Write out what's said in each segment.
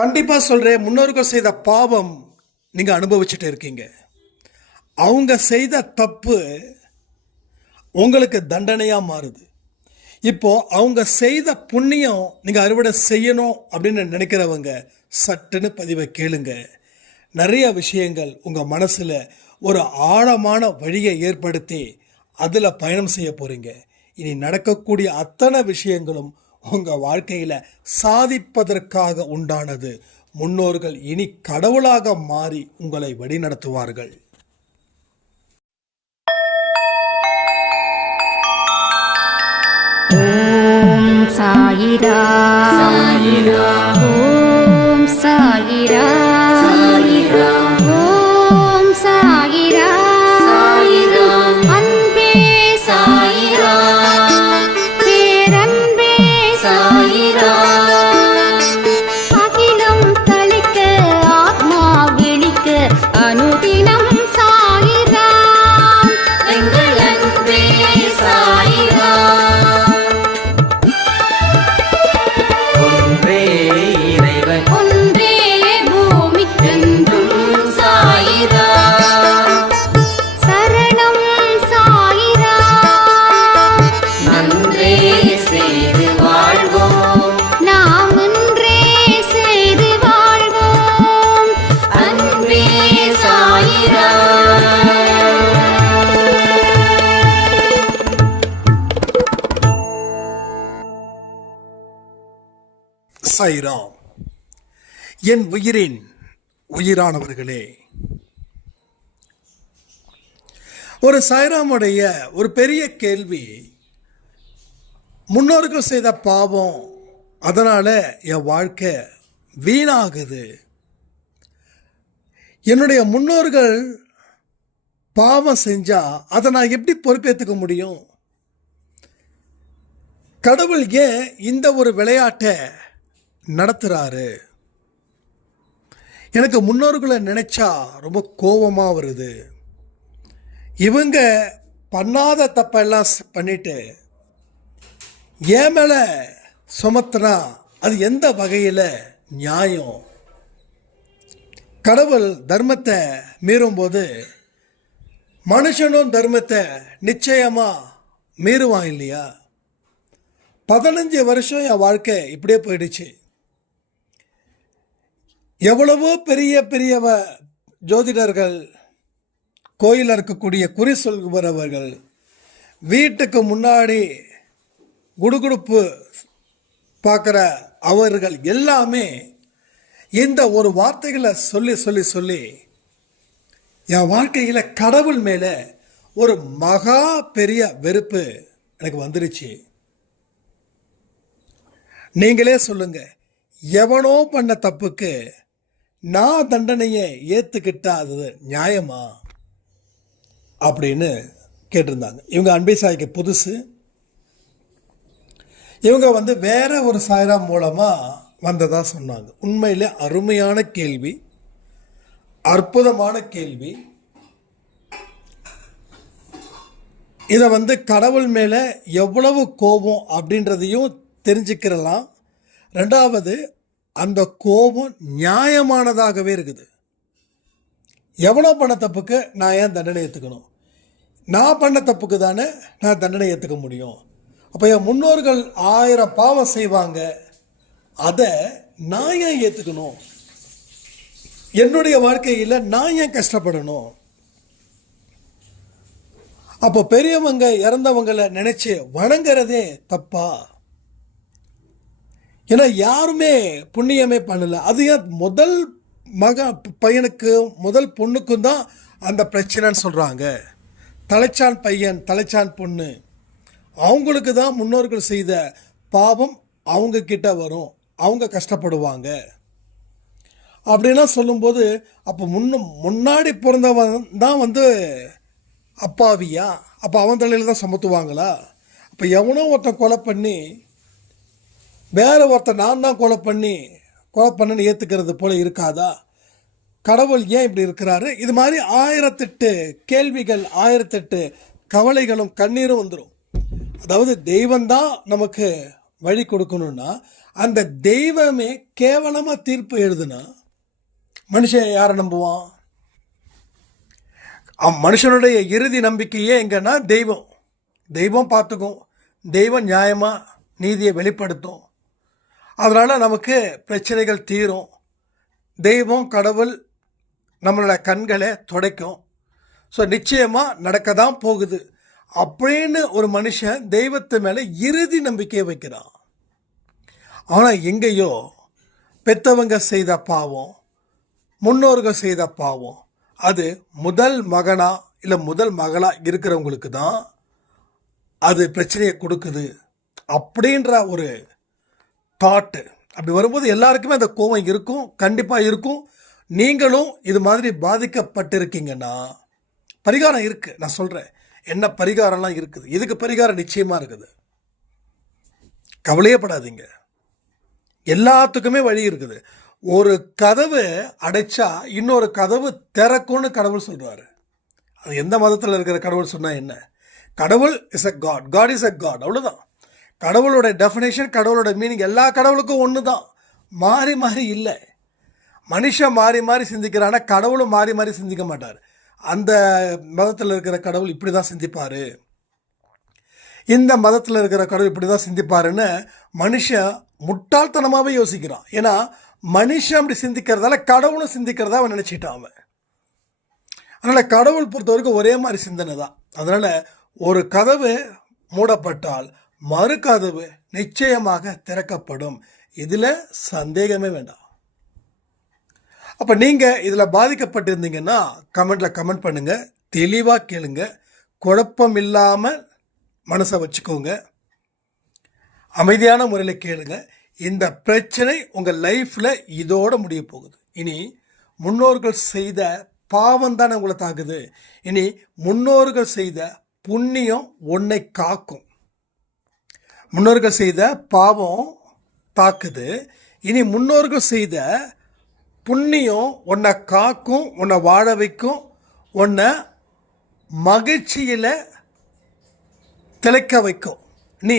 கண்டிப்பாக சொல்கிறேன், முன்னோர்கள் செய்த பாவம் நீங்கள் அனுபவிச்சுட்டு இருக்கீங்க. அவங்க செய்த தப்பு உங்களுக்கு தண்டனையாக மாறுது. இப்போது அவங்க செய்த புண்ணியம் நீங்கள் அறுவடை செய்யணும் அப்படின்னு நினைக்கிறவங்க சட்டுன்னு பதிவை கேளுங்க. நிறைய விஷயங்கள் உங்கள் மனசில் ஒரு ஆழமான வழியை ஏற்படுத்தி அதில் பயணம் செய்ய போகிறீங்க. இனி நடக்கக்கூடிய அத்தனை விஷயங்களும் உங்கள் வாழ்க்கையில் சாதிப்பதற்காக உண்டானது. முன்னோர்கள் இனி கடவுளாக மாறி உங்களை வழிநடத்துவார்கள். ஓம் சாயிரா சாயிரா, ஓம் சாயிரா சாயிரா, ஓம் சாயிரா சாயிரா, அன்பே சாயிரா, பேரன்பே சாயிரா, அகிலம் தளிக்க ஆத்மா விழிக்க அனுதினம் சாயிரா, எங்கள் அன்பே சாயிரா. ஒன்றே பூமிக்கென்றும் சாயிரா, சரணம் சாயிரா, நன்றே செய்து வாழ்வோம், நாம் ஒன்றே செய்து வாழ்வோம், அன்பே சாயிரா. சாய்ராம். என் உயிரின் உயிரானவர்களே, ஒரு சாய்ராமுடைய ஒரு பெரிய கேள்வி, முன்னோர்கள் செய்த பாவம் அதனால் என் வாழ்க்கை வீணாகுது. என்னுடைய முன்னோர்கள் பாவம் செஞ்சால் அதை நான் எப்படி பொறுப்பேற்றுக்க முடியும்? கடவுள் ஏன் இந்த ஒரு விளையாட்டை நடத்துகிறாரு? எனக்கு முன்னோர்களை நினைச்சா ரொம்ப கோபமாக வருது. இவங்க பண்ணாத தப்பெல்லாம் பண்ணிட்டு ஏன் மேலே சுமத்துனா அது எந்த வகையில் நியாயம்? கடவுள் தர்மத்தை மீறும்போது மனுஷனும் தர்மத்தை நிச்சயமாக மீறுவான் இல்லையா? 15 வருஷம் என் வாழ்க்கை இப்படியே போயிடுச்சு. எவ்வளவோ பெரிய பெரியவ ஜோதிடர்கள், கோயிலில் இருக்கக்கூடிய குறி சொல்பவர்கள், வீட்டுக்கு முன்னாடி குடுகுடுப்பு பார்க்குற அவர்கள் எல்லாமே இந்த ஒரு வார்த்தைகளை சொல்லி சொல்லி சொல்லி என் வாழ்க்கையில் கடவுள் மேலே ஒரு மகா பெரிய வெறுப்பு எனக்கு வந்துருச்சு. நீங்களே சொல்லுங்க, எவனோ பண்ண தப்புக்கு நான் தண்டனையை ஏற்றுக்கிட்டா அது நியாயமா அப்படின்னு கேட்டிருந்தாங்க. இவங்க அன்பே சாய்க்கு புதுசு. இவங்க வேற ஒரு சாய்ரா மூலமாக வந்ததாக சொன்னாங்க. உண்மையிலே அருமையான கேள்வி, அற்புதமான கேள்வி. இதை கடவுள் மேலே எவ்வளவு கோபம் அப்படின்றதையும் தெரிஞ்சுக்கிறலாம். ரெண்டாவது, அந்த கோபம் நியாயமானதாகவே இருக்குது. எவ்வளோ பண்ண தப்புக்கு நான் ஏன் தண்டனை ஏற்றுக்கணும்? நான் பண்ண தப்புக்கு தானே நான் தண்டனை ஏற்றுக்க முடியும். அப்போ என் முன்னோர்கள் 1000 பாவம் செய்வாங்க, அதை நான் ஏன் ஏற்றுக்கணும்? என்னுடைய வாழ்க்கையில் நான் ஏன் கஷ்டப்படணும்? அப்போ பெரியவங்க இறந்தவங்களை நினச்சி வணங்குறதே தப்பா? ஏன்னா யாருமே புண்ணியமே பண்ணலை. அது ஏன் முதல் பையனுக்கு முதல் பொண்ணுக்கும் தான் அந்த பிரச்சனைன்னு சொல்கிறாங்க. தலைச்சான் பையன் தலைச்சான் பொண்ணு, அவங்களுக்கு தான் முன்னோர்கள் செய்த பாவம் அவங்க கிட்ட வரும், அவங்க கஷ்டப்படுவாங்க அப்படின்லாம் சொல்லும்போது, அப்போ முன்னாடி பிறந்தவன் தான் அப்பாவியா? அப்போ அவன் தலையில் தான் சுமத்துவாங்களா? அப்போ எவனோ ஒருத்தன் கொலை பண்ணி வேற ஒருத்தன் நான் தான் கொலை பண்ணன்னு ஏற்றுக்கிறது போல இருக்காதா? கடவுள் ஏன் இப்படி இருக்கிறாரு? இது மாதிரி 1008 கேள்விகள், 1008 கவலைகளும் கண்ணீரும் வந்துடும். அதாவது தெய்வந்தான் நமக்கு வழி கொடுக்கணும்னா அந்த தெய்வமே கேவலமாக தீர்ப்பு எழுதுனா மனுஷன் யாரை நம்புவான்? மனுஷனுடைய இறுதி நம்பிக்கையே எங்கன்னா தெய்வம். தெய்வம் பார்த்துக்கும், தெய்வம் நியாயமாக நீதியை வெளிப்படுத்தும். அதனால் நமக்கு பிரச்சனைகள் தீரும். தெய்வம் கடவுள் நம்மளோட கண்களை துடைக்கும். ஸோ நிச்சயமாக நடக்க தான் போகுது அப்படின்னு ஒரு மனுஷன் தெய்வத்து மேலே இறுதி நம்பிக்கையை வைக்கிறான். ஆனால் எங்கேயோ பெற்றவங்க செய்த பாவம், முன்னோர்கள் செய்த பாவம், அது முதல் மகனா இல்லை முதல் மகளா இருக்கிறவங்களுக்கு தான் அது பிரச்சனையை கொடுக்குது அப்படின்ற ஒரு தாட்டு. அப்படி வரும்போது எல்லாருக்குமே அந்த கோபம் இருக்கும், கண்டிப்பாக இருக்கும். நீங்களும் இது மாதிரி பாதிக்கப்பட்டிருக்கீங்கன்னா பரிகாரம் இருக்குது. நான் சொல்கிறேன் என்ன பரிகாரம்லாம் இருக்குது. இதுக்கு பரிகாரம் நிச்சயமாக இருக்குது. கவலையப்படாதீங்க, எல்லாத்துக்குமே வழி இருக்குது. ஒரு கதவு அடைச்சா இன்னொரு கதவு திறக்கும்னு கடவுள் சொல்கிறாரு. அது எந்த மதத்தில் இருக்கிற கடவுள் சொன்னால் என்ன? கடவுள் is a God, God is a God, அவ்வளோதான். கடவுளோட டெஃபினேஷன், கடவுளோட மீனிங் எல்லா கடவுளுக்கும் ஒன்று தான், மாறி மாறி இல்லை. மனுஷன் மாறி மாறி சிந்திக்கிறான்னா கடவுளும் மாறி மாறி சிந்திக்க மாட்டார். அந்த மதத்தில் இருக்கிற கடவுள் இப்படி தான் சிந்திப்பார், இந்த மதத்தில் இருக்கிற கடவுள் இப்படி தான் சிந்திப்பாருன்னு மனுஷன் முட்டாள்தனமாகவே யோசிக்கிறான். ஏன்னா மனுஷன் அப்படி சிந்திக்கிறதால கடவுளும் சிந்திக்கிறதா அவன் நினச்சிட்டான் அவன். அதனால் கடவுள் பொறுத்த வரைக்கும் ஒரே மாதிரி சிந்தனை தான். அதனால் ஒரு கதவு மூடப்பட்டால் மறு கதவு நிச்சயமாக திறக்கப்படும். இதில் சந்தேகமே வேண்டாம். அப்போ நீங்கள் இதில் பாதிக்கப்பட்டிருந்தீங்கன்னா கமெண்டில் கமெண்ட் பண்ணுங்கள், தெளிவாக கேளுங்க, குழப்பம் இல்லாமல் மனசை வச்சுக்கோங்க, அமைதியான முறையில் கேளுங்க. இந்த பிரச்சனை உங்கள் லைஃப்பில் இதோடு முடிய போகுது. இனி முன்னோர்கள் செய்த பாவம் தானே உங்களை தாக்குது. இனி முன்னோர்கள் செய்த புண்ணியம் உன்னை காக்கும். முன்னோர்கள் செய்த பாவம் தாக்குது, இனி முன்னோர்கள் செய்த புண்ணியம் உன்னை காக்கும், உன்னை வாழ வைக்கும், உன்னை மகிழ்ச்சியில் திளைக்க வைக்கும். நீ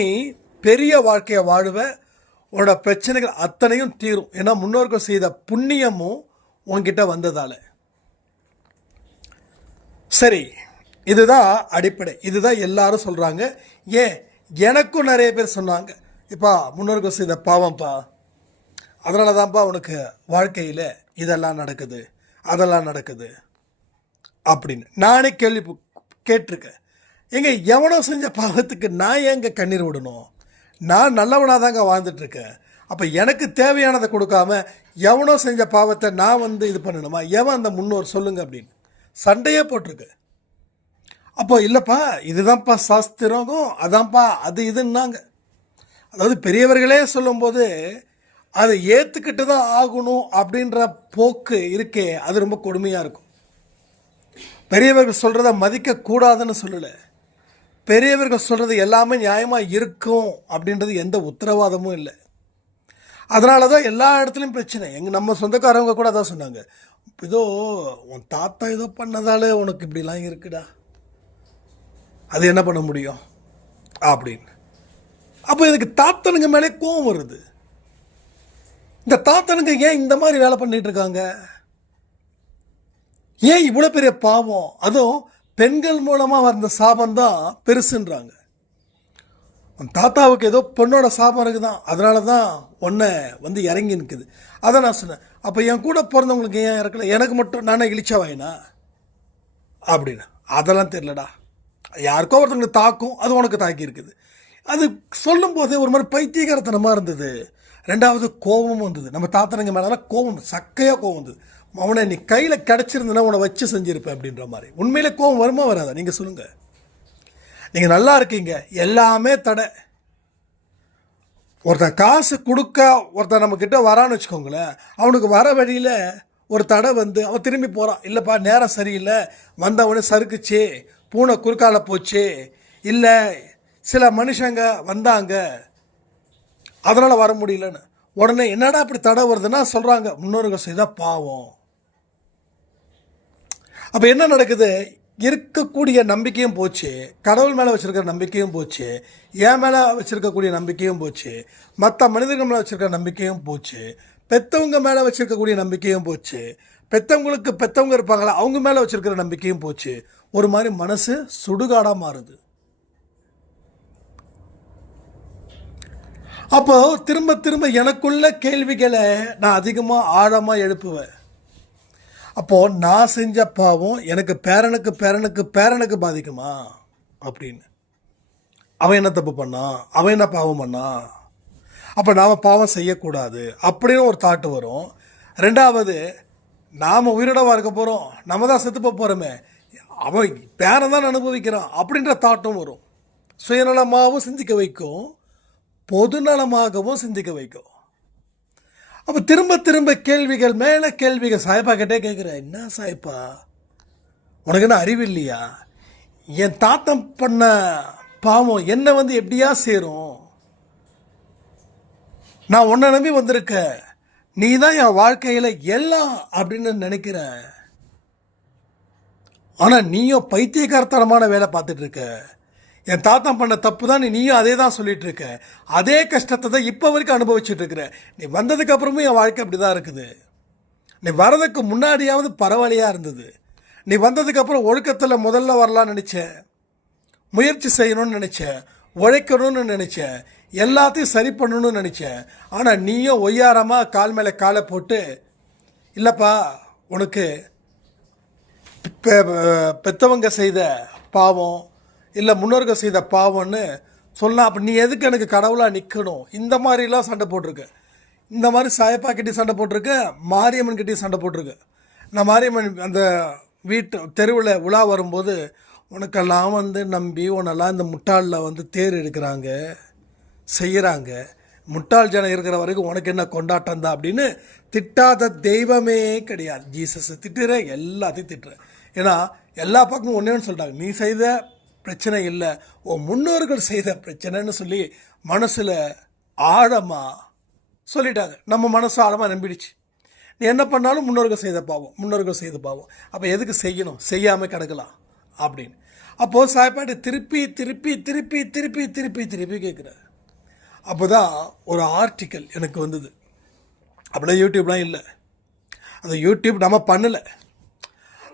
பெரிய வாழ்க்கையை வாழுவ, உன்னோட பிரச்சனைகள் அத்தனையும் தீரும். ஏன்னா முன்னோர்கள் செய்த புண்ணியமும் உன்கிட்ட வந்ததால். சரி, இதுதான் அடிப்படை, இதுதான் எல்லாரும் சொல்கிறாங்க. ஏன் எனக்கும் நிறைய பேர் சொன்னாங்க, இப்போ முன்னோர்கள் செய்த பாவம்ப்பா, அதனால தான்ப்பா உனக்கு வாழ்க்கையில் இதெல்லாம் நடக்குது அதெல்லாம் நடக்குது அப்படின்னு நானே கேள்வி கேட்டிருக்கேன். எங்க எவனோ செஞ்ச பாவத்துக்கு நான் ஏங்க கண்ணீர் விடணும்? நான் நல்லவனாக தாங்க வாழ்ந்துட்டுருக்கேன். அப்போ எனக்கு தேவையானதை கொடுக்காம எவனோ செஞ்ச பாவத்தை நான் இது பண்ணணுமா? எவன் அந்த முன்னோர் சொல்லுங்க அப்படின்னு சண்டையே போட்டிருக்கு. அப்போ இல்லைப்பா இதுதான்ப்பா சாஸ்திரங்கும், அதான்ப்பா அது இதுன்னாங்க. அதாவது பெரியவர்களே சொல்லும்போது அதை ஏற்றுக்கிட்டு தான் ஆகணும் அப்படின்ற போக்கு இருக்கே, அது ரொம்ப கொடுமையாக இருக்கும். பெரியவர்கள் சொல்கிறத மதிக்கக்கூடாதுன்னு சொல்லலை, பெரியவர்கள் சொல்கிறது எல்லாமே நியாயமாக இருக்கும் அப்படின்றது எந்த உத்தரவாதமும் இல்லை. அதனால தான் எல்லா இடத்துலையும் பிரச்சனை. நம்ம சொந்தக்காரவங்க கூட அதான் சொன்னாங்க, இதோ உன் தாத்தா ஏதோ பண்ணதாலே உனக்கு இப்படிலாம் இருக்குடா, அது என்ன பண்ண முடியும் அப்படின்னு. அப்போ இதுக்கு தாத்தனுங்க மேலே கோவம் வருது. இந்த தாத்தனுங்க ஏன் இந்த மாதிரி வேலை பண்ணிட்டு இருக்காங்க? ஏன் இவ்வளோ பெரிய பாவம்? அதுவும் பெண்கள் மூலமாக வந்த சாபம் தான் பெருசுன்றாங்க. தாத்தாவுக்கு ஏதோ பொண்ணோட சாபம் இருக்குதான், அதனால தான் ஒன்றை இறங்கி நிற்குது. அதை நான் சொன்னேன், அப்போ என் கூட பிறந்தவங்களுக்கு ஏன் இறக்கல, எனக்கு மட்டும் நானே இழிச்சவாயினா அப்படின்னு. அதெல்லாம் தெரியலடா, யாருக்கோ ஒருத்தவங்களுக்கு தாக்கும், அது உனக்கு தாக்கி இருக்குது. அது சொல்லும் போதே ஒரு மாதிரி பைத்தியகாரத்தனமாக இருந்தது. ரெண்டாவது கோபமும் வந்தது. நம்ம தாத்தனுங்க மேலே கோபம், சக்கையாக கோபம் வந்தது. அவனை நீ கையில் கிடச்சிருந்தனா உன்னை வச்சு செஞ்சுருப்பேன் அப்படின்ற மாதிரி. உண்மையிலே கோபம் வருமா வராதா? நீங்கள் சொல்லுங்கள். நீங்கள் நல்லா இருக்கீங்க, எல்லாமே தடை. ஒருத்தன் காசு கொடுக்க ஒருத்தன் நம்மக்கிட்ட வரான்னு வச்சுக்கோங்களேன், அவனுக்கு வர வழியில் ஒரு தடை அவன் திரும்பி போகிறான். இல்லைப்பா நேரம் சரியில்லை, வந்தவனே சறுக்குச்சு, பூனை குறுக்கால போச்சு, இல்லை சில மனுஷங்க வந்தாங்க அதனால் வர முடியலன்னு. உடனே என்னடா அப்படி தடை வருதுன்னா சொல்கிறாங்க, முன்னோர்கள் செய்த பாவம். அப்போ என்ன நடக்குது? இருக்கக்கூடிய நம்பிக்கையும் போச்சு, கடவுள் மேலே வச்சுருக்கிற நம்பிக்கையும் போச்சு, என் மேலே வச்சுருக்கக்கூடிய நம்பிக்கையும் போச்சு, மற்ற மனிதர்கள் மேலே வச்சுருக்கிற நம்பிக்கையும் போச்சு, பெற்றவங்க மேலே வச்சுருக்கக்கூடிய நம்பிக்கையும் போச்சு, பெற்றவங்க இருப்பாங்களா அவங்க மேலே வச்சுருக்கிற நம்பிக்கையும் போச்சு. ஒரு மாதிரி மனசு சுடுகாடாக மாறுது. அப்போ திரும்ப திரும்ப எனக்குள்ள கேள்விகளை நான் அதிகமாக ஆழமாக எழுப்புவேன். அப்போது நான் செஞ்ச பாவம் எனக்கு பேரனுக்கு பாதிக்குமா அப்படின்னு. அவன் என்ன தப்பு பண்ணான், அவன் என்ன பாவம் பண்ணான், அப்போ நாம் பாவம் செய்யக்கூடாது அப்படின்னு ஒரு தாட்டு வரும். ரெண்டாவது, நாம் உயிரிடவாக இருக்க போகிறோம், நம்ம தான் செத்து போகிறோமே, அவன் பேரன் தான் அனுபவிக்கிறான் அப்படின்ற தாட்டும் வரும். சுயநலமாகவும் சிந்திக்க வைக்கும், பொதுநலமாகவும் சிந்திக்க வைக்கும். அப்போ திரும்ப திரும்ப கேள்விகள் மேலே கேள்விகள். சாய்ப்பா கிட்டே கேட்குறேன், என்ன சாய்ப்பா உனக்கு என்ன அறிவு இல்லையா? என் தாத்தம் பண்ண பாவம் என்னை எப்படியா சேரும்? நான் உன்னை நம்பி வந்திருக்கேன், நீ தான் என் வாழ்க்கையில் எல்லாம் அப்படின்னு நினைக்கிறேன். ஆனால் நீயும் பைத்தியக்காரத்தனமான வேலை பார்த்துட்டு இருக்க. என் தாத்தா பண்ண தப்பு தான், நீயும் அதே தான் சொல்லிட்டு இருக்க. அதே கஷ்டத்தை தான் இப்போ வரைக்கும் அனுபவிச்சுட்டு இருக்கிற. நீ வந்ததுக்கு அப்புறமும் என் வாழ்க்கை அப்படி தான் இருக்குது. நீ வரதுக்கு முன்னாடியாவது பரவாயில்லையாக இருந்தது. நீ வந்ததுக்கப்புறம் ஒழுக்கத்தில் முதல்ல வரலான்னு நினச்சேன், முயற்சி செய்யணும்னு நினச்சேன், உழைக்கணும்னு நினச்சேன், எல்லாத்தையும் சரி பண்ணணும்னு நினச்சேன். ஆனால் நீயும் ஒய்யாரமாக கால் மேலே காலை போட்டு, இல்லைப்பா உனக்கு பெற்றவங்க செய்த பாவம் இல்லை முன்னோர்கள் செய்த பாவம்னு சொல்லலாம். அப்போ நீ எதுக்கு எனக்கு கடவுளாக நிற்கணும்? இந்த மாதிரிலாம் சண்டை போட்டிருக்க. இந்த மாதிரி சாயப்பா கிட்டே சண்டை போட்டிருக்க, மாரியம்மன் கிட்டேயும் சண்டை போட்டிருக்க. நான் மாரியம்மன் அந்த தெருவில் உலா வரும்போது, உனக்கெல்லாம் நம்பி உன்னெல்லாம் இந்த முட்டாளில் தேர் எடுக்கிறாங்க செய்கிறாங்க, முட்டாள் ஜனம் இருக்கிற வரைக்கும் உனக்கு என்ன கொண்டாட்டம் தான் அப்படின்னு திட்டாத தெய்வமே கிடையாது. ஜீசஸை திட்டுற, எல்லாத்தையும் திட்டுற. ஏன்னா எல்லா பக்கமும் ஒன்றேன்னு சொல்லிட்டாங்க, நீ செய்த பிரச்சனை இல்லை, உன் முன்னோர்கள் செய்த பிரச்சனைன்னு சொல்லி மனசில் ஆழமாக சொல்லிட்டாங்க. நம்ம மனசு ஆழமாக நம்பிடுச்சு. நீ என்ன பண்ணாலும் முன்னோர்கள் செய்த பாவம். அப்போ எதுக்கு செய்யணும், செய்யாமல் கிடக்கலாம் அப்படின்னு. அப்போது சாய்ப்பாட்டு திருப்பி திருப்பி திருப்பி திருப்பி திருப்பி திருப்பி கேட்குறாரு. அப்போ தான் ஒரு ஆர்டிக்கல் எனக்கு வந்தது. அப்படியே யூடியூப்லாம் இல்லை, அந்த யூடியூப் நம்ம பண்ணலை.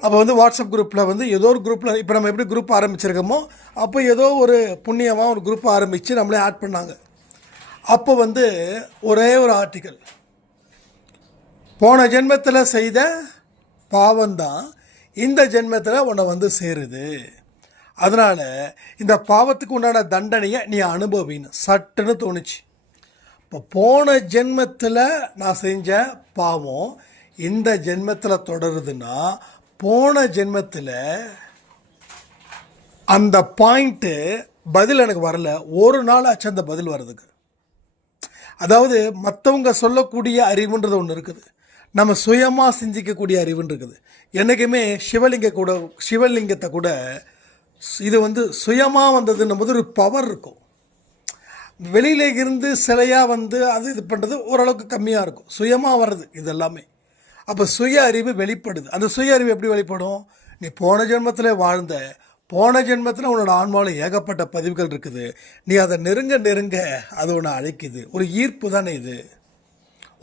அப்போ வாட்ஸ்அப் குரூப்பில் ஏதோ ஒரு குரூப்பில், இப்போ நம்ம எப்படி குரூப் ஆரம்பிச்சிருக்கோமோ அப்போ ஏதோ ஒரு புண்ணியமாக ஒரு குரூப் ஆரம்பித்து நம்மளே ஆட் பண்ணாங்க. அப்போ ஒரே ஒரு ஆர்டிக்கல், போன ஜென்மத்தில் செய்த பாவம்தான் இந்த ஜென்மத்தில் உன்னை சேருது, அதனால் இந்த பாவத்துக்கு உண்டான தண்டனையை நீ அனுபவின்னு சட்டுன்னு தோணுச்சு. இப்போ போன ஜென்மத்தில் நான் செஞ்ச பாவம் இந்த ஜென்மத்தில் தொடருதுன்னா, போன ஜென்மத்தில் அந்த பாயிண்ட்டு பதில் எனக்கு வரல. ஒரு நாள் ஆச்சு அந்த பதில் வர்றதுக்கு. அதாவது மற்றவங்க சொல்லக்கூடிய அறிவுன்றது ஒன்று இருக்குது, நம்ம சுயமாக சிந்திக்கக்கூடிய அறிவுன்னு இருக்குது. என்றைக்குமே சிவலிங்கத்தை கூட இது சுயமாக வந்ததுன்னும் போது ஒரு பவர் இருக்கும். வெளியில இருந்து சிலையாக அது இது பண்ணுறது ஓரளவுக்கு கம்மியாக இருக்கும். சுயமாக வர்றது இது எல்லாமே. அப்போ சுய அறிவு வெளிப்படுது. அந்த சுய அறிவு எப்படி வெளிப்படும்? நீ போன ஜென்மத்தில் வாழ்ந்த, போன ஜென்மத்தில் உன்னோட ஆன்மாவில் ஏகப்பட்ட பதிவுகள் இருக்குது. நீ அதை நெருங்க அது உன்னை அழைக்குது. ஒரு ஈர்ப்பு தானே இது,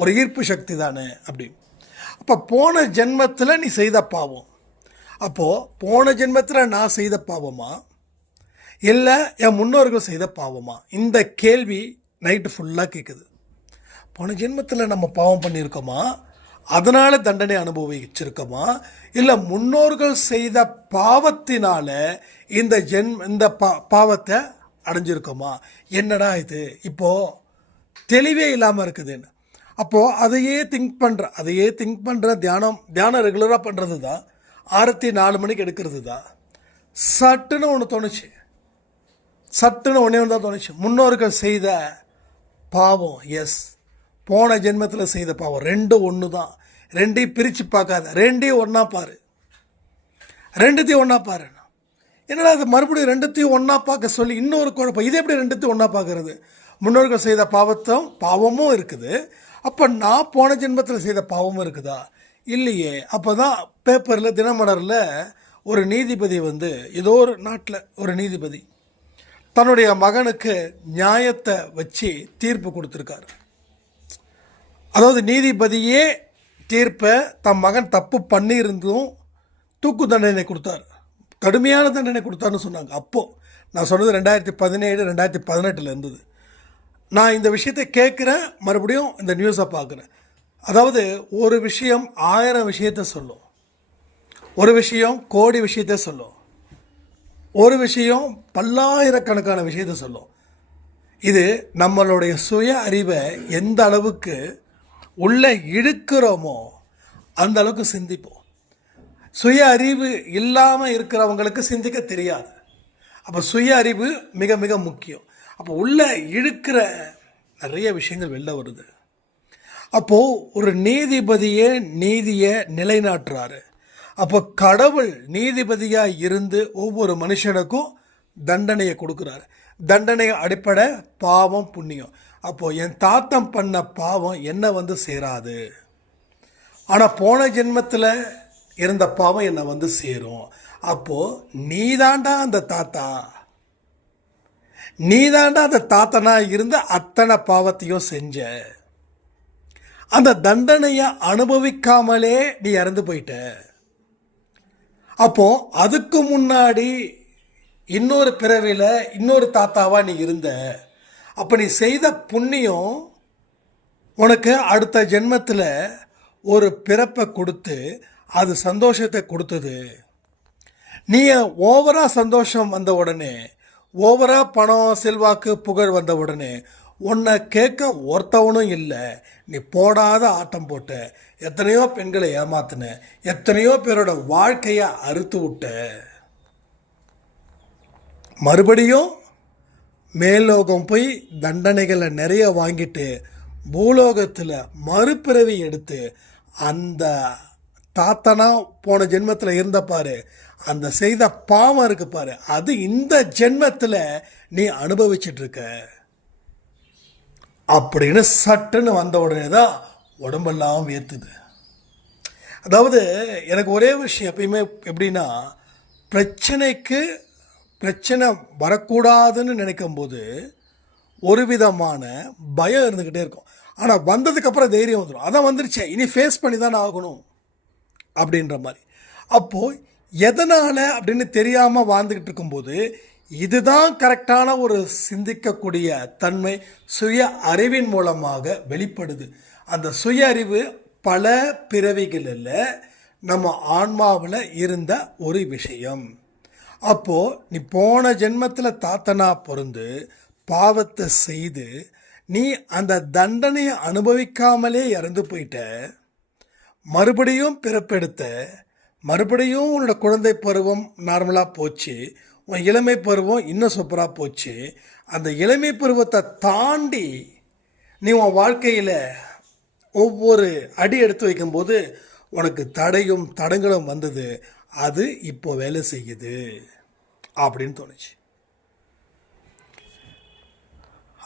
ஒரு ஈர்ப்பு சக்தி தானே அப்படி. அப்போ போன ஜென்மத்தில் நீ செய்த பாவம், அப்போது போன ஜென்மத்தில் நான் செய்த பாவமா இல்லை என் முன்னோர்கள் செய்த பாவமா? இந்த கேள்வி நைட்டு ஃபுல்லாக கேட்குது. போன ஜென்மத்தில் நம்ம பாவம் பண்ணியிருக்கோமா, அதனால் தண்டனை அனுபவிச்சிருக்கோமா, இல்லை முன்னோர்கள் செய்த பாவத்தினால இந்த பாவத்தை அடைஞ்சிருக்கோமா? என்னடா இது இப்போது தெளிவே இல்லாமல் இருக்குதுன்னு. அப்போது அதையே திங்க் பண்ணுற தியானம் ரெகுலராக பண்ணுறது தான், ஆரத்தி 4 மணிக்கு எடுக்கிறது தான். சட்டுன்னு ஒன்று தோணுச்சு, ஒன்றே ஒன்று தான் தோணுச்சு. முன்னோர்கள் செய்த பாவம், எஸ், போன ஜென்மத்தில் செய்த பாவம், ரெண்டும் ஒன்று தான். ரெண்டையும் பிரித்து பார்க்காத, ரெண்டையும் ஒன்றா பாரு. என்னடா அது மறுபடியும் ரெண்டுத்தையும் ஒன்றா பார்க்க சொல்லி இன்னொரு குழப்பம். இது எப்படி ரெண்டுத்தையும் ஒன்றா பார்க்கறது? முன்னோர்கள் செய்த பாவமும் இருக்குது, அப்போ நான் போன ஜென்மத்தில் செய்த பாவமும் இருக்குதா? இல்லையே. அப்போ தான் பேப்பரில் தினமலரில் ஒரு நீதிபதி வந்து ஏதோ ஒரு நாட்டில் ஒரு நீதிபதி தன்னுடைய மகனுக்கு நியாயத்தை வச்சு தீர்ப்பு கொடுத்துருக்காரு. அதாவது நீதிபதியே தீர்ப்பை தன் மகன் தப்பு பண்ணியிருந்தும் தூக்கு தண்டனை கொடுத்தார், கடுமையான தண்டனை கொடுத்தாருன்னு சொன்னாங்க. அப்போது நான் சொன்னது 2017 2018 இருந்தது. நான் இந்த விஷயத்தை கேட்குறேன், மறுபடியும் இந்த நியூஸை பார்க்குறேன். அதாவது ஒரு விஷயம் 1000 விஷயத்தை சொல்லும், ஒரு விஷயம் கோடி விஷயத்தை சொல்லும், ஒரு விஷயம் பல்லாயிரக்கணக்கான விஷயத்தை சொல்லும். இது நம்மளுடைய சுய அறிவை எந்த அளவுக்கு உள்ளே இழுக்கிறோமோ அந்த அளவுக்கு சிந்திப்போம். சுய அறிவு இல்லாமல் இருக்கிறவங்களுக்கு சிந்திக்க தெரியாது. அப்போ சுய அறிவு மிக மிக முக்கியம். அப்போ உள்ளே இழுக்கிற நிறைய விஷயங்கள் வெளில வருது. அப்போது ஒரு நீதிபதியே நீதியை நிலைநாட்டுறாரு. அப்போ கடவுள் நீதிபதியாக இருந்து ஒவ்வொரு மனுஷனுக்கும் தண்டனையை கொடுக்குறாரு. தண்டனை அடிப்படை பாவம் புண்ணியம். அப்போது என் தாத்தம் பண்ண பாவம் என்ன வந்து சேராது, ஆனால் போன ஜென்மத்தில் இருந்த பாவம் என்னை வந்து சேரும். அப்போது நீதாண்டா அந்த தாத்தா, நீதாண்டா அந்த தாத்தனா இருந்து அத்தனை பாவத்தையும் செஞ்ச, அந்த தண்டனையை அனுபவிக்காமலே நீ இறந்து போயிட்ட. அப்போ அதுக்கு முன்னாடி இன்னொரு பிறவியில் இன்னொரு தாத்தாவா நீ இருந்த. அப்போ நீ செய்த புண்ணியம் உனக்கு அடுத்த ஜென்மத்தில் ஒரு பிறப்பை கொடுத்து அது சந்தோஷத்தை கொடுத்தது. நீ ஓவராக சந்தோஷம் வந்த உடனே, ஓவராக பணம் செல்வாக்கு புகழ் வந்த உடனே உன்னை கேட்க ஒருத்தவனும் இல்லை. நீ போடாத ஆட்டம் போட்ட, எத்தனையோ பெண்களை ஏமாத்தின, எத்தனையோ பேரோட வாழ்க்கையை அறுத்து விட்ட. மறுபடியும் மேலோகம் போய் தண்டனைகளை நிறைய வாங்கிட்டு பூலோகத்தில் மறுபிறவி எடுத்து அந்த தாத்தனா போன ஜென்மத்தில் இருந்த பாரு, அந்த செய்த பாவம் இருக்கு பாரு, அது இந்த ஜென்மத்தில் நீ அனுபவிச்சிட்ருக்க அப்படின்னு சட்டுன்னு வந்த உடனே தான் உடம்பெல்லாம் வேர்த்துது. அதாவது எனக்கு ஒரே விஷயம் எப்பயுமே எப்படின்னா, பிரச்சனை வரக்கூடாதுன்னு நினைக்கும்போது ஒரு விதமான பயம் இருந்துக்கிட்டே இருக்கும். ஆனால் வந்ததுக்கப்புறம் தைரியம் வந்துடும். அதான் வந்துருச்சே, இனி ஃபேஸ் பண்ணி தான் ஆகணும் அப்படின்ற மாதிரி. அப்போது எதனால் அப்படின்னு தெரியாமல் வாழ்ந்துக்கிட்டு இருக்கும்போது இதுதான் கரெக்டான ஒரு சிந்திக்கக்கூடிய தன்மை சுய அறிவின் மூலமாக வெளிப்படுது. அந்த சுய அறிவு பல பிறவிகளில் நம்ம ஆன்மாவில் இருந்த ஒரு விஷயம். அப்போது நீ போன ஜென்மத்தில் தாத்தனா பிறந்து பாவத்தை செய்து நீ அந்த தண்டனையை அனுபவிக்காமலே இறந்து போயிட்ட. மறுபடியும் பிறப்பெடுத்த, மறுபடியும் உன்னோட குழந்தை பருவம் நார்மலாக போச்சு, உன் இளமை பருவம் இன்னும் சூப்பராக போச்சு. அந்த இளமை பருவத்தை தாண்டி நீ உன் வாழ்க்கையில் ஒவ்வொரு அடி எடுத்து வைக்கும்போது உனக்கு தடையும் தடங்களும் வந்தது. அது இப்போ வேலை செய்யுது அப்படின்னு தோணுச்சு.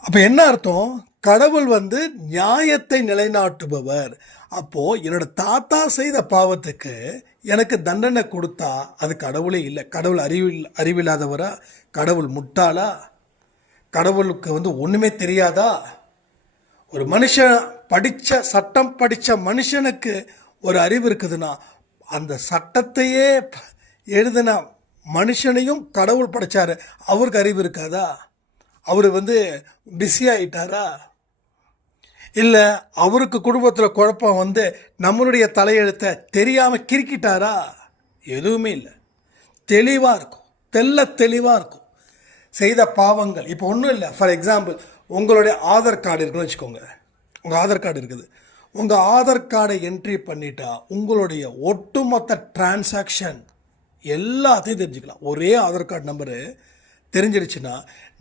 அப்போ என்ன அர்த்தம்? கடவுள் வந்து நியாயத்தை நிலைநாட்டுபவர். அப்போது என்னோட தாத்தா செய்த பாவத்துக்கு எனக்கு தண்டனை கொடுத்தா அது கடவுளே இல்லை. கடவுள் அறிவில்லாதவரா? கடவுள் முட்டாளா? கடவுளுக்கு வந்து ஒன்றுமே தெரியாதா? ஒரு மனுஷன் சட்டம் படித்த மனுஷனுக்கு ஒரு அறிவு இருக்குதுன்னா அந்த சட்டத்தையே எழுதின மனுஷனையும் கடவுள் படைச்சாரு, அவருக்கு அறிவு இருக்காதா? அவர் வந்து பிஸி ஆகிட்டாரா? இல்லை அவருக்கு குடும்பத்தில் குழப்பம் வந்து நம்மளுடைய தலையெழுத்தை தெரியாமல் கிறுக்கிட்டாரா? எதுவுமே இல்லை. தெளிவாக இருக்கும், தெளிவாக இருக்கும் செய்த பாவங்கள். இப்போ ஒன்றும் இல்லை. ஃபார் எக்ஸாம்பிள், உங்களுடைய ஆதார் கார்டு இருக்குன்னு வச்சுக்கோங்க. உங்கள் ஆதார் கார்டு இருக்குது. உங்கள் ஆதார் கார்டை என்ட்ரி பண்ணிட்டா உங்களுடைய ஒட்டுமொத்த டிரான்சாக்ஷன் எல்லாத்தையும் தெரிஞ்சுக்கலாம். ஒரே ஆதார் கார்டு நம்பரு தெரிஞ்சிருச்சுன்னா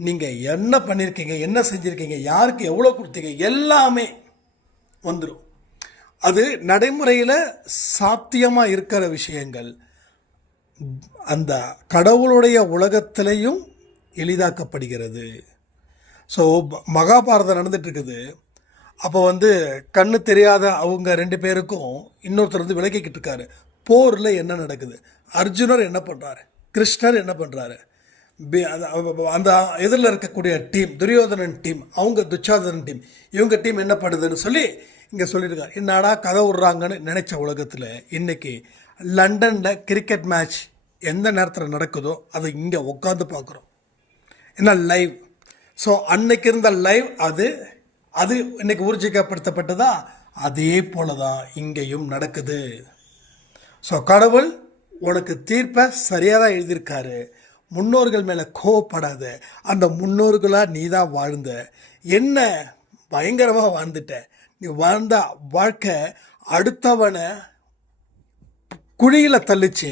நீங்கள் என்ன பண்ணியிருக்கீங்க, என்ன செஞ்சுருக்கீங்க, யாருக்கு எவ்வளோ கொடுத்தீங்க எல்லாமே வந்துடும். அது நடைமுறையில் சாத்தியமாக இருக்கிற விஷயங்கள் அந்த கடவுளுடைய உலகத்திலையும் எளிதாக்கப்படுகிறது. ஸோ மகாபாரதம் நடந்துகிட்ருக்குது. அப்போ வந்து கண்ணு தெரியாத அவங்க 2 பேருக்கும் இன்னொருத்தர் வந்து விளக்கிக்கிட்டு இருக்காரு. போரில் என்ன நடக்குது, அர்ஜுனர் என்ன பண்ணுறாரு, கிருஷ்ணர் என்ன பண்ணுறாரு, அந்த எதிரில் இருக்கக்கூடிய டீம் துரியோதனன் டீம், அவங்க துச்சாதனன் டீம், இவங்க டீம் என்ன பண்ணுதுன்னு சொல்லி இங்கே சொல்லியிருக்காரு. என்னடா கதை விட்றாங்கன்னு நினச்ச உலகத்தில் இன்றைக்கி லண்டனில் கிரிக்கெட் மேட்ச் எந்த நேரத்தில் நடக்குதோ அதை இங்கே உட்காந்து பார்க்குறோம். என்ன லைவ். ஸோ அன்னைக்கு இருந்த லைவ் அது இன்னைக்கு ஊர்ஜிக்கப்படுத்தப்பட்டதா, அதே போல தான் இங்கேயும் நடக்குது. ஸோ கடவுள் உனக்கு தீர்ப்பை சரியாக தான் எழுதியிருக்காரு. முன்னோர்கள் மேலே கோவப்படாத, அந்த முன்னோர்களாக நீ தான் வாழ்ந்த, என்ன பயங்கரமாக வாழ்ந்துட்ட. நீ வாழ்ந்த வாழ்க்கை அடுத்தவனை குழியில் தள்ளிச்சு,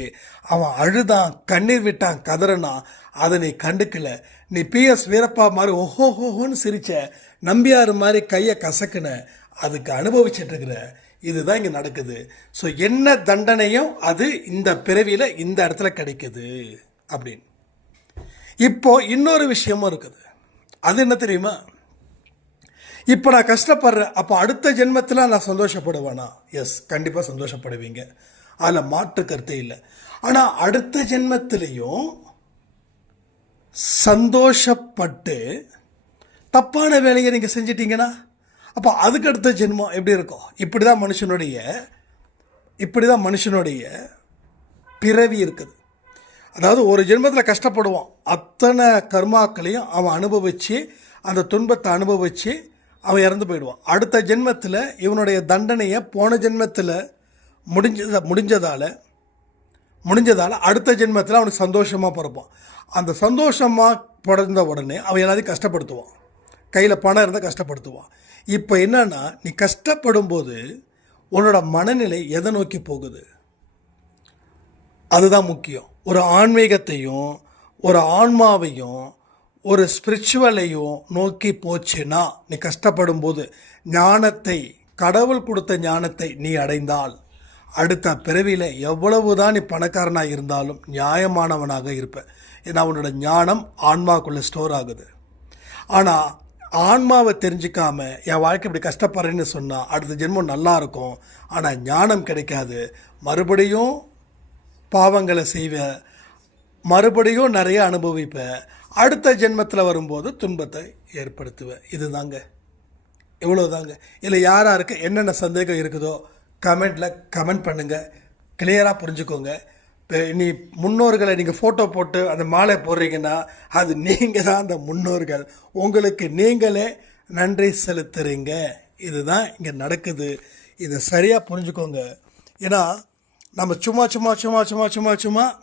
அவன் அழுதான், கண்ணீர் விட்டான், கதறனான், அதை நீ கண்டுக்கல. நீ PS வீரப்பா மாதிரி ஓஹோஹோன்னு சிரிச்ச, நம்பியார் மாதிரி கையை கசக்குன, அதுக்கு அனுபவிச்சுட்டு இருக்கிற. இதுதான் இங்கே நடக்குது. ஸோ என்ன தண்டனையும் அது இந்த பிறவியில் இந்த இடத்துல கிடைக்குது அப்படின்னு. இப்போ இன்னொரு விஷயமும் இருக்குது. அது என்ன தெரியுமா? இப்போ நான் கஷ்டப்படுறேன், அப்போ அடுத்த ஜென்மத்தில் நான் சந்தோஷப்படுவேனா? எஸ், கண்டிப்பாக சந்தோஷப்படுவீங்க, அதில் மாற்று கருத்தே இல்லை. ஆனால் அடுத்த ஜென்மத்திலையும் சந்தோஷப்பட்டு தப்பான வேலையை நீங்கள் செஞ்சிட்டீங்கன்னா அப்போ அதுக்கு அடுத்த ஜென்மம் எப்படி இருக்கும்? இப்படி தான் மனுஷனுடைய பிறவி இருக்குது. அதாவது ஒரு ஜென்மத்தில் கஷ்டப்படுவான், அத்தனை கர்மாக்களையும் அவன் அனுபவித்து, அந்த துன்பத்தை அனுபவித்து அவன் இறந்து போயிடுவான். அடுத்த ஜென்மத்தில் இவனுடைய தண்டனையை போன ஜென்மத்தில் முடிஞ்சதால் அடுத்த ஜென்மத்தில் அவனுக்கு சந்தோஷமாக பிறப்பான். அந்த சந்தோஷமாக பிறந்த உடனே அவன் எல்லாத்தையும் கஷ்டப்படுத்துவான், கையில் பணம் இருந்தால் கஷ்டப்படுத்துவான். இப்போ என்னன்னா, நீ கஷ்டப்படும் போது உன்னோட மனநிலை எதை நோக்கி போகுது, அதுதான் முக்கியம். ஒரு ஆன்மீகத்தையும் ஒரு ஆன்மாவையும் ஒரு ஸ்பிரிச்சுவலையும் நோக்கி போச்சுன்னா, நீ கஷ்டப்படும் போது ஞானத்தை, கடவுள் கொடுத்த ஞானத்தை நீ அடைந்தால் அடுத்த பிறவியில் எவ்வளவுதான் நீ பணக்காரனாக இருந்தாலும் நியாயமானவனாக இருப்ப. ஏன்னா உன்னோட ஞானம் ஆன்மாவுக்குள்ளே ஸ்டோர் ஆகுது. ஆனால் ஆன்மாவை தெரிஞ்சிக்காம என் வாழ்க்கை இப்படி கஷ்டப்படுறேன்னு சொன்னால் அடுத்த ஜென்மம் நல்லா இருக்கும், ஆனால் ஞானம் கிடைக்காது. மறுபடியும் பாவங்களை செய்வேன், மறுபடியும் நிறைய அனுபவிப்பேன், அடுத்த ஜென்மத்தில் வரும்போது துன்பத்தை ஏற்படுத்துவேன். இதுதாங்க, இவ்வளோதாங்க. இல்லை யாருக்கு என்னென்ன சந்தேகம் இருக்குதோ கமெண்டில் கமெண்ட் பண்ணுங்கள், கிளியராக புரிஞ்சுக்கோங்க. நீ முன்னோர்களை நீங்கள் ஃபோட்டோ போட்டு அந்த மாலை போடுறீங்கன்னா அது நீங்கள் தான் அந்த முன்னோர்கள், உங்களுக்கு நீங்களே நன்றி செலுத்துறீங்க. இதுதான் இங்கே நடக்குது. இதை சரியாக புரிஞ்சுக்கோங்க. ஏன்னா நம்ம சும்மா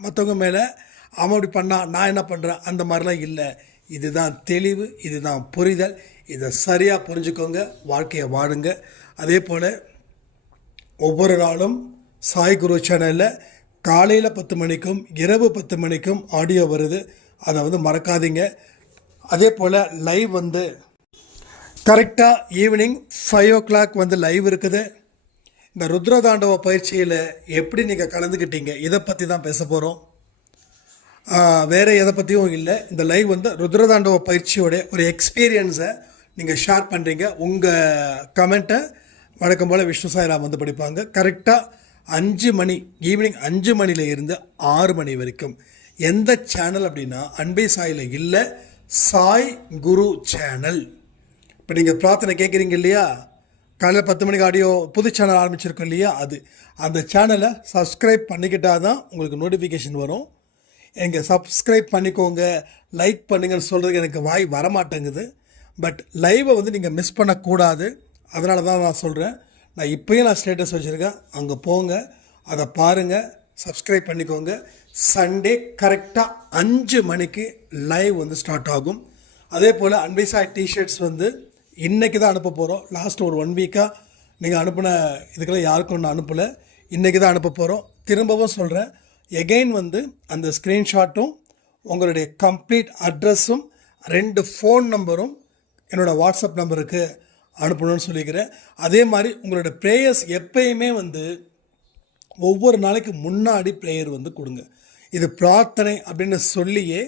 மற்றவங்க மேலே அவன் இப்படி பண்ணால் நான் என்ன பண்ணுறேன் அந்த மாதிரிலாம் இல்லை. இதுதான் தெளிவு, இதுதான் புரிதல். இதை சரியாக புரிஞ்சுக்கோங்க, வாழ்க்கையை வாழுங்க. அதே போல் ஒவ்வொரு நாளும் சாய் குரு சேனலில் காலையில் 10 மணிக்கும் இரவு 10 மணிக்கும் ஆடியோ வருது, அதை மறக்காதீங்க. அதே போல் லைவ் கரெக்டாக ஈவினிங் 5 o'clock லைவ் இருக்குது. இந்த ருத்ரதாண்டவ பயிற்சியில் எப்படி நீங்கள் கலந்துக்கிட்டீங்க இதை பற்றி தான் பேச போகிறோம், வேறு எதை பற்றியும் இல்லை. இந்த லைவ் ருத்ரதாண்டவ பயிற்சியோட ஒரு எக்ஸ்பீரியன்ஸை நீங்கள் ஷேர் பண்ணுறீங்க. உங்கள் கமெண்ட்டை வழக்கம் போல் விஷ்ணு சாய்ராம் படிப்பாங்க. கரெக்டாக 5 மணி, ஈவினிங் 5 மணியில் இருந்து 6 மணி வரைக்கும். எந்த சேனல் அப்படின்னா அன்பே சாயில் இல்லை, சாய் குரு சேனல். இப்போ நீங்கள் பிரார்த்தனை கேட்குறீங்க இல்லையா, காலையில் 10 மணிக்கு ஆடியோ புது சேனல் ஆரம்பிச்சிருக்கோம் இல்லையா, அந்த சேனலை சப்ஸ்கிரைப் பண்ணிக்கிட்டால் தான் உங்களுக்கு நோட்டிஃபிகேஷன் வரும். எங்கள் சப்ஸ்கிரைப் பண்ணிக்கோங்க, லைக் பண்ணுங்கன்னு சொல்கிறதுக்கு எனக்கு வாய் வரமாட்டேங்குது. பட் லைவை நீங்கள் மிஸ் பண்ணக்கூடாது, அதனால தான் நான் சொல்கிறேன். நான் இப்போயும் ஸ்டேட்டஸ் வச்சுருக்கேன், அங்கே போங்க, அதை பாருங்கள், சப்ஸ்கிரைப் பண்ணிக்கோங்க. சண்டே கரெக்டாக 5 மணிக்கு லைவ் ஸ்டார்ட் ஆகும். அதே போல் அன்பே சாய் டிஷர்ட்ஸ் இன்றைக்கி தான் அனுப்ப போகிறோம். லாஸ்ட் ஒரு 1 வீக்காக நீங்கள் அனுப்பின இதுக்கெல்லாம் யாருக்கும் ஒன்று அனுப்பலை, இன்றைக்கி தான் அனுப்ப போகிறோம். திரும்பவும் சொல்கிறேன், எகெயின் அந்த ஸ்க்ரீன்ஷாட்டும் உங்களுடைய கம்ப்ளீட் அட்ரஸும் 2 ஃபோன் நம்பரும் என்னோடய வாட்ஸ்அப் நம்பருக்கு அனுப்பணும்னு சொல்லிக்கிறேன். அதே மாதிரி உங்களோட ப்ரேயர்ஸ் எப்பயுமே ஒவ்வொரு நாளைக்கு முன்னாடி ப்ரேயர் கொடுங்க. இது பிரார்த்தனை அப்படின்னு சொல்லியே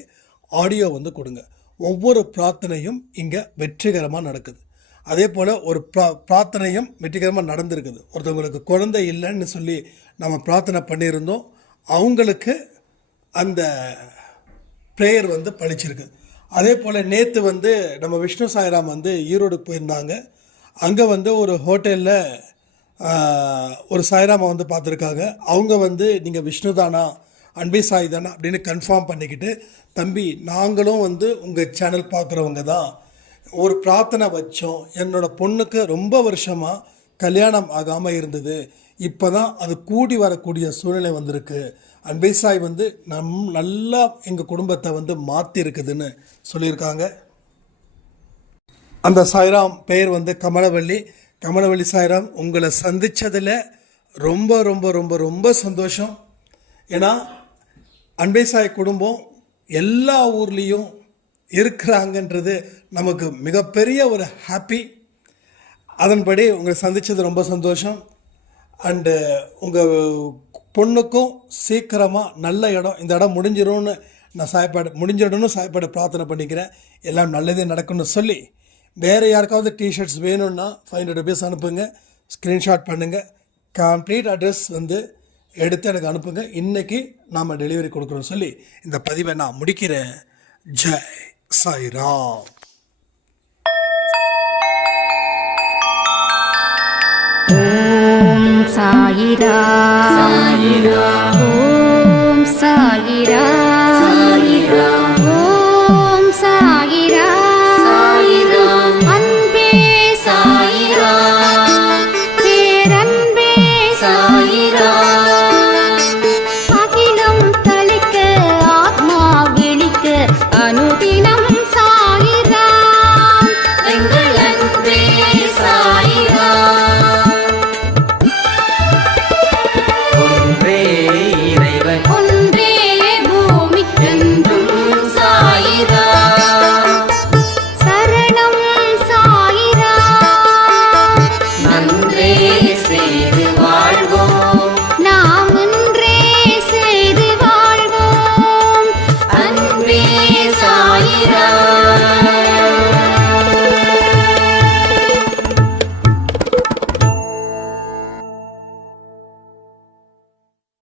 ஆடியோ கொடுங்க. ஒவ்வொரு பிரார்த்தனையும் இங்கே வெற்றிகரமாக நடக்குது. அதே போல் ஒரு பிரார்த்தனையும் வெற்றிகரமாக நடந்திருக்குது. ஒருத்தவங்களுக்கு குழந்தை இல்லைன்னு சொல்லி நம்ம பிரார்த்தனை பண்ணியிருந்தோம். அவங்களுக்கு அந்த ப்ரேயர் வந்து பழிச்சிருக்கு. அதே போல் நேற்று வந்து நம்ம விஷ்ணு சாய்ராம் வந்து ஈரோடு போயிருந்தாங்க. அங்கே வந்து ஒரு ஹோட்டலில் ஒரு சாய்ராமை வந்து பார்த்துருக்காங்க. அவங்க வந்து நீங்கள் விஷ்ணு தானா, அன்பே சாய் தானா அப்படின்னு கன்ஃபார்ம் பண்ணிக்கிட்டு, தம்பி நாங்களும் வந்து உங்கள் சேனல் பார்க்குறவங்க தான், ஒரு பிரார்த்தனை வச்சோம், என்னோடய பொண்ணுக்கு ரொம்ப வருஷமாக கல்யாணம் ஆகாமல் இருந்தது, இப்போ தான் அது கூடி வரக்கூடிய சூழ்நிலை வந்திருக்கு, அன்பே சாய் வந்து நல்லா எங்கள் குடும்பத்தை வந்து மாற்றிருக்குதுன்னு சொல்லியிருக்காங்க. அந்த சாய்ராம் பெயர் வந்து கமலவள்ளி. கமலவள்ளி சாய்ராம், உங்களை சந்தித்ததில் ரொம்ப ரொம்ப ரொம்ப ரொம்ப சந்தோஷம். ஏன்னா அன்பே சாய் குடும்பம் எல்லா ஊர்லேயும் இருக்கிறாங்கன்றது நமக்கு மிகப்பெரிய ஒரு ஹாப்பி. அதன்படி உங்களை சந்தித்தது ரொம்ப சந்தோஷம். அண்டு உங்கள் பொண்ணுக்கும் சீக்கிரமாக நல்ல இடம், இந்த இடம் முடிஞ்சிடும்னு நான் முடிஞ்சிடணும்னு சாய்ப்பாடு பிரார்த்தனை பண்ணிக்கிறேன். எல்லாம் நல்லதே நடக்கும்னு சொல்லி, வேறு யாருக்காவது டிஷர்ட்ஸ் வேணும்னா 500 rupees அனுப்புங்க, ஸ்க்ரீன்ஷாட் பண்ணுங்கள், கம்ப்ளீட் அட்ரஸ் வந்து எடுத்து எனக்கு அனுப்புங்க. இன்றைக்கி நாம் டெலிவரி கொடுக்குறோன்னு சொல்லி இந்த பதிவை நான் முடிக்கிறேன். ஜெய் சாய்ராம். ஓம் சாயிரா சாயிரா, ஓம் சாயிரா சாயிரா, ஓம் சாயிரா சாயிரா, அன்பே சாயிரா, பேரன்பே சாயிரா, அகிலம் தளிக்க ஆத்மா விழிக்க அனுதினம் சாயிரா, எங்கள் அன்பே சாயிரா. ஒன்றே